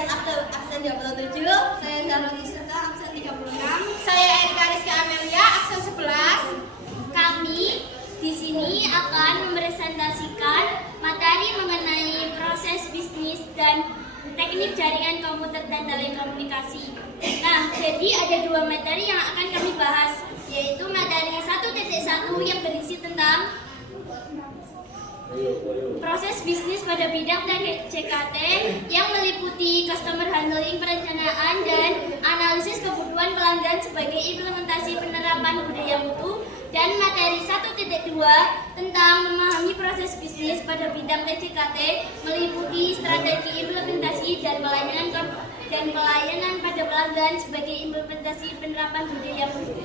Elias absen 27. Saya Zaloni Suta, absen 36. Saya Erika Rizky Amelia, absen 11. Kami di sini akan mempresentasikan materi mengenai proses bisnis dan teknik jaringan komputer dan telekomunikasi. Nah, jadi ada dua materi yang akan kami bahas, yaitu materi 1.1 yang berisi tentang proses bisnis pada bidang CKT yang meliputi customer handling, perencanaan, dan analisis kebutuhan pelanggan sebagai implementasi penerapan budaya mutu, dan materi 1.2 tentang memahami proses bisnis pada bidang CKT meliputi strategi implementasi dan pelayanan pada pelanggan sebagai implementasi penerapan budaya mutu.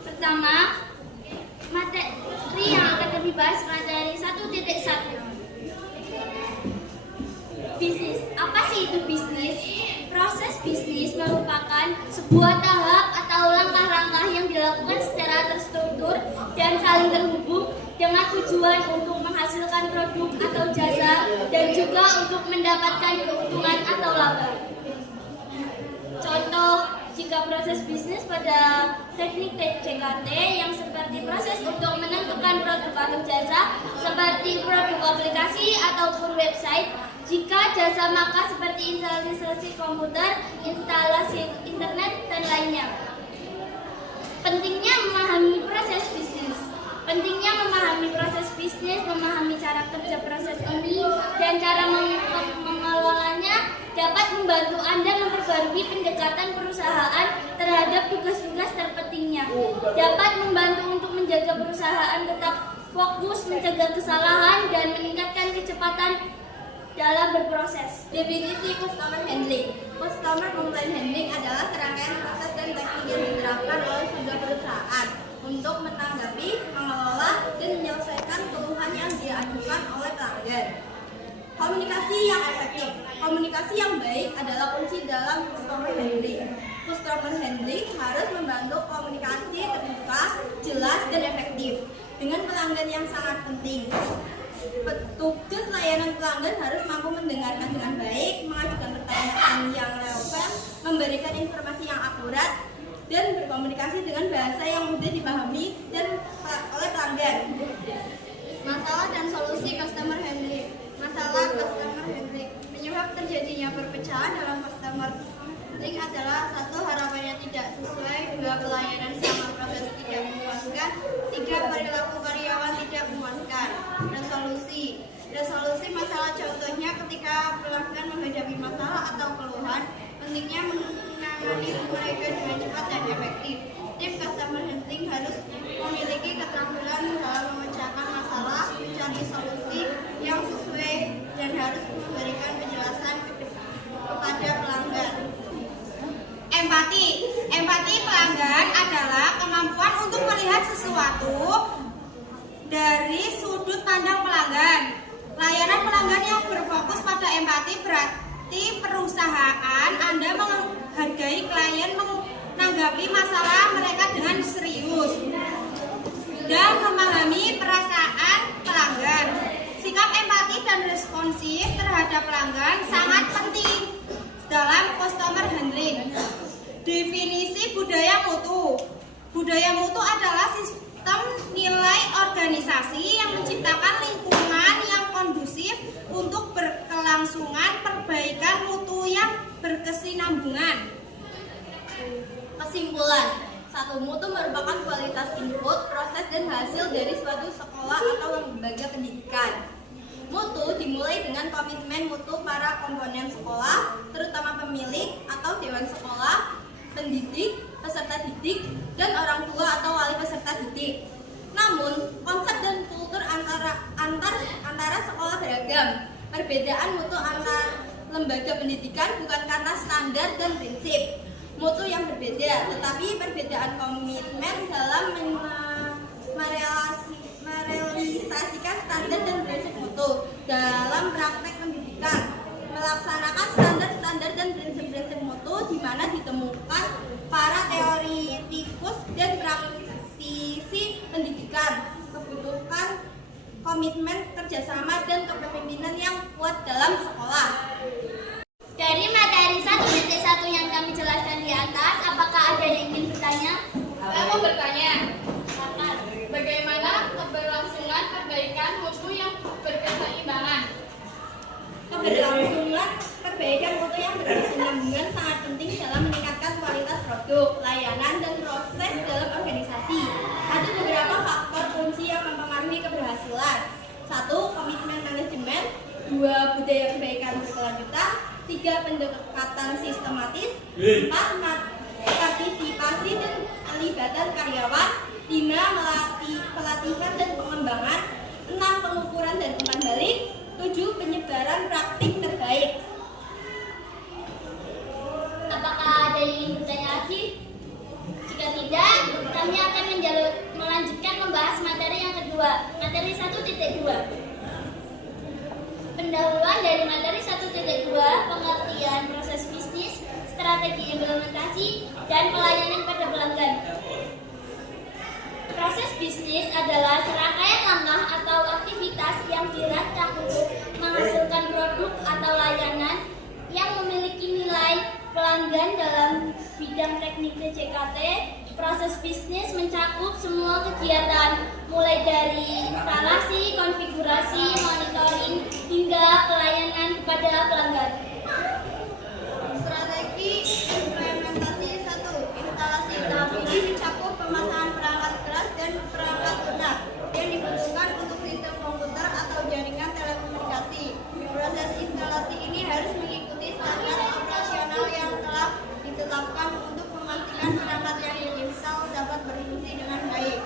Pertama, materi yang akan kami bahas materi 1.1. Bisnis. Apa sih itu bisnis? Proses bisnis merupakan sebuah tahap atau langkah-langkah yang dilakukan secara terstruktur dan saling terhubung dengan tujuan untuk menghasilkan produk atau jasa dan juga untuk mendapatkan keuntungan atau laba. Contoh, jika proses bisnis pada teknik CKT yang seperti proses untuk menentukan produk atau jasa seperti produk aplikasi ataupun website. Jika jasa maka seperti instalasi komputer, instalasi internet, dan lainnya. Pentingnya memahami proses bisnis. Pentingnya memahami proses bisnis, memahami cara kerja proses ini, dan cara mengelolanya dapat membantu Anda memperbarui pendekatan perusahaan terhadap tugas-tugas terpentingnya. Dapat membantu untuk menjaga perusahaan tetap fokus, mencegah kesalahan, dan meningkatkan kecepatan dalam berproses. Definisi customer handling. Customer complaint handling adalah serangkaian proses dan teknik yang diterapkan oleh sebuah perusahaan untuk menanggapi, mengelola, dan menyelesaikan keluhan yang diajukan oleh pelanggan. Komunikasi yang efektif. Komunikasi yang baik adalah kunci dalam customer handling. Customer handling harus membantu komunikasi terbuka, jelas, dan efektif dengan pelanggan yang sangat penting. Petugas layanan pelanggan harus mampu mendengarkan dengan baik, mengajukan pertanyaan yang relevan, memberikan informasi yang akurat, dan berkomunikasi dengan bahasa yang mudah dipahami oleh pelanggan. Masalah dan solusi customer handling. Masalah customer handling. Penyebab terjadinya perpecahan dalam customer handling adalah: 1. Harapannya tidak sesuai, 2. Pelayanan selama proses tidak memuaskan, 3. Perilaku karyawan tidak memuaskan. Resolusi masalah, contohnya ketika pelanggan menghadapi masalah atau keluhan, pentingnya menangani mereka dengan cepat dan efektif. Tim customer handling harus memiliki keterampilan dalam memecahkan masalah, mencari solusi yang sesuai, dan harus memberikan penjelasan kepada pelanggan. Empati pelanggan adalah kemampuan untuk melihat sesuatu dari sudut pandang pelanggan. Layanan pelanggan yang berfokus pada empati berarti perusahaan Anda menghargai klien, menanggapi masalah mereka dengan serius, dan memahami perasaan pelanggan. Sikap empati dan responsif terhadap pelanggan sangat penting dalam customer handling. Definisi budaya mutu. Budaya mutu adalah sistem nilai organisasi yang menciptakan lingkungan yang kondusif untuk berkelangsungan perbaikan mutu yang berkesinambungan. Kesimpulan. 1. Mutu merupakan kualitas input, proses, dan hasil dari suatu sekolah atau lembaga pendidikan. Mutu dimulai dengan komitmen mutu para komponen sekolah, terutama pemilik atau dewan sekolah, pendidik, peserta didik, dan orang tua atau wali peserta didik. Namun, konsep dan kultur antara sekolah beragam. Perbedaan mutu antar lembaga pendidikan bukan karena standar dan prinsip mutu yang berbeda, tetapi perbedaan komitmen dalam merealisasikan standar dan prinsip mutu dalam praktek pendidikan. Melaksanakan standar-standar dan prinsip-prinsip mutu di mana ditemukan para teoritikus dan praktisi pendidikan, kebutuhan komitmen kerjasama dan kepemimpinan yang kuat dalam sekolah. berkesinambungan sangat penting dalam meningkatkan kualitas produk, layanan, dan proses dalam organisasi. Ada beberapa faktor kunci yang mempengaruhi keberhasilan. 1. Komitmen manajemen. 2. Budaya kebaikan berkelanjutan. 3. Pendekatan sistematis. 4. Partisipasi dan pelibatan karyawan. 5. Pelatihan dan pengembangan. 6. Pengukuran dan umpan balik. 7. Penyebaran praktik terbaik. Apakah ada yang ingin bertanya lagi? Jika tidak, kami akan melanjutkan membahas materi yang kedua, materi 1.2. Pendahuluan dari materi 1.2, pengertian proses bisnis, strategi implementasi, dan pelayanan pada pelanggan. Proses bisnis adalah serangkaian langkah atau aktivitas yang dirancang untuk menghasilkan produk atau layanan yang memiliki nilai pelanggan. Dalam bidang teknik TCKT, proses bisnis mencakup semua kegiatan mulai dari instalasi, konfigurasi, monitoring, hingga pelayanan kepada pelanggan. Strategi implementasi 1. Instalasi. Tahap ini mencakup pemasangan perangkat keras dan perangkat lunak yang dibutuhkan untuk sistem komputer atau jaringan telekomunikasi. Proses instalasi ini harus mengikuti standar operasional yang telah ditetapkan untuk memastikan perangkat yang diinstal dapat berfungsi dengan baik.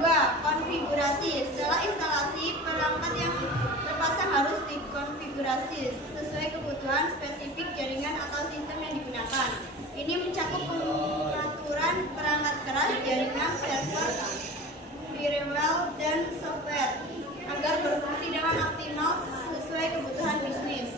2. Konfigurasi. Setelah instalasi, perangkat yang terpasang harus dikonfigurasi sesuai kebutuhan spesifik jaringan atau sistem yang digunakan. Ini mencakup pengaturan perangkat keras, jaringan, server, firewall, dan software agar berfungsi dengan optimal sesuai kebutuhan bisnis.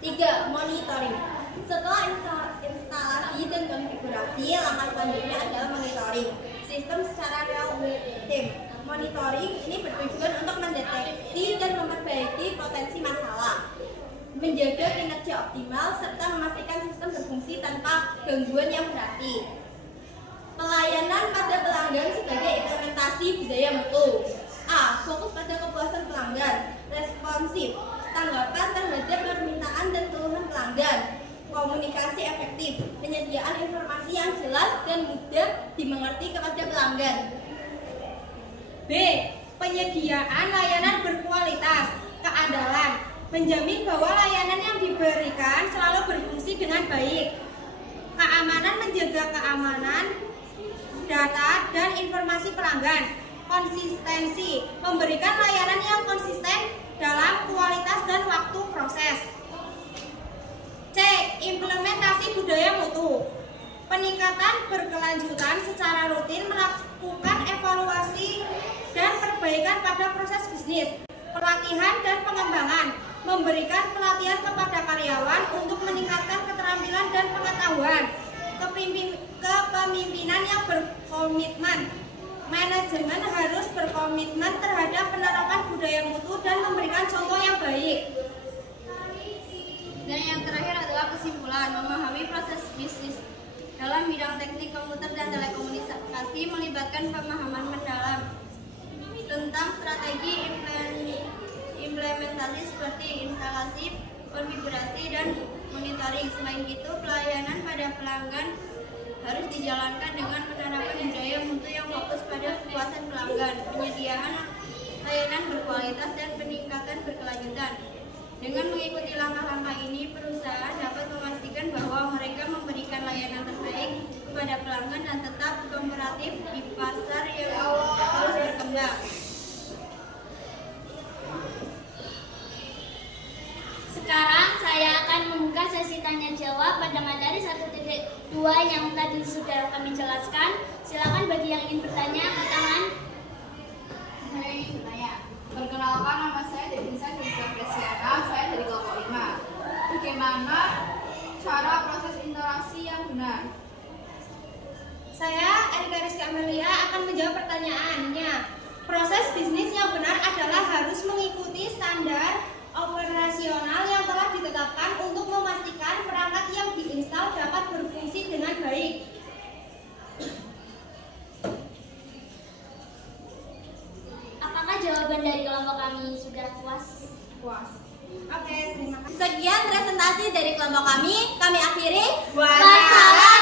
3. Monitoring. Setelah instalasi dan konfigurasi, langkah selanjutnya adalah monitoring sistem secara real time. Monitoring ini bertujuan untuk mendeteksi dan memperbaiki potensi masalah, menjaga kinerja optimal, serta memastikan sistem berfungsi tanpa gangguan yang berarti. Pelayanan pada pelanggan sebagai implementasi budaya mutu. A. Fokus pada kepuasan pelanggan. Responsif. Tanggapan terhadap permintaan dan keluhan pelanggan. Komunikasi efektif. Penyediaan informasi yang jelas dan mudah dimengerti kepada pelanggan. B. Penyediaan layanan berkualitas, keandalan. Menjamin bahwa layanan yang diberikan selalu berfungsi dengan baik. Keamanan. Menjaga keamanan data dan informasi pelanggan. Konsistensi. Memberikan layanan yang konsisten dalam kualitas dan waktu proses. C. Implementasi budaya mutu. Peningkatan berkelanjutan secara rutin, melakukan evaluasi dan perbaikan pada proses bisnis. Pelatihan dan pengembangan. Memberikan pelatihan kepada karyawan untuk meningkatkan keterampilan dan pengetahuan. Kepemimpinan yang berkomitmen. Manajemen harus berkomitmen terhadap penerapan budaya mutu dan memberikan contoh yang baik. Dan yang terakhir adalah kesimpulan. Memahami proses bisnis dalam bidang teknik komputer dan telekomunikasi melibatkan pemahaman mendalam tentang strategi implementasi seperti instalasi, konfigurasi, dan monitoring. Selain itu, pelayanan pada pelanggan harus dijalankan dengan penerapan budaya mutu yang fokus pada kepuasan pelanggan, penyediaan layanan berkualitas, dan peningkatan berkelanjutan. Dengan mengikuti langkah-langkah ini, perusahaan dapat memastikan bahwa mereka memberikan layanan terbaik kepada pelanggan dan tetap kompetitif di pasar yang terus berkembang. Sekarang saya akan membuka sesi tanya jawab pada materi 1.2 yang tadi sudah kami jelaskan. Silakan bagi yang ingin bertanya, angkat tangan. Saya ingin bertanya. Perkenalkan, nama saya Devisa Presiana, saya dari kelompok 5. Bagaimana cara proses instalasi yang benar? Saya, Erika Rizky Amelia, akan menjawab pertanyaannya. Proses bisnis yang benar adalah harus mengikuti standar operasional yang telah ditetapkan untuk memastikan perangkat yang diinstal dapat berfungsi dengan baik. Apakah jawaban dari kelompok kami sudah puas? Puas. Oke, terima kasih. Sekian presentasi dari kelompok kami akhiri. Wassalam.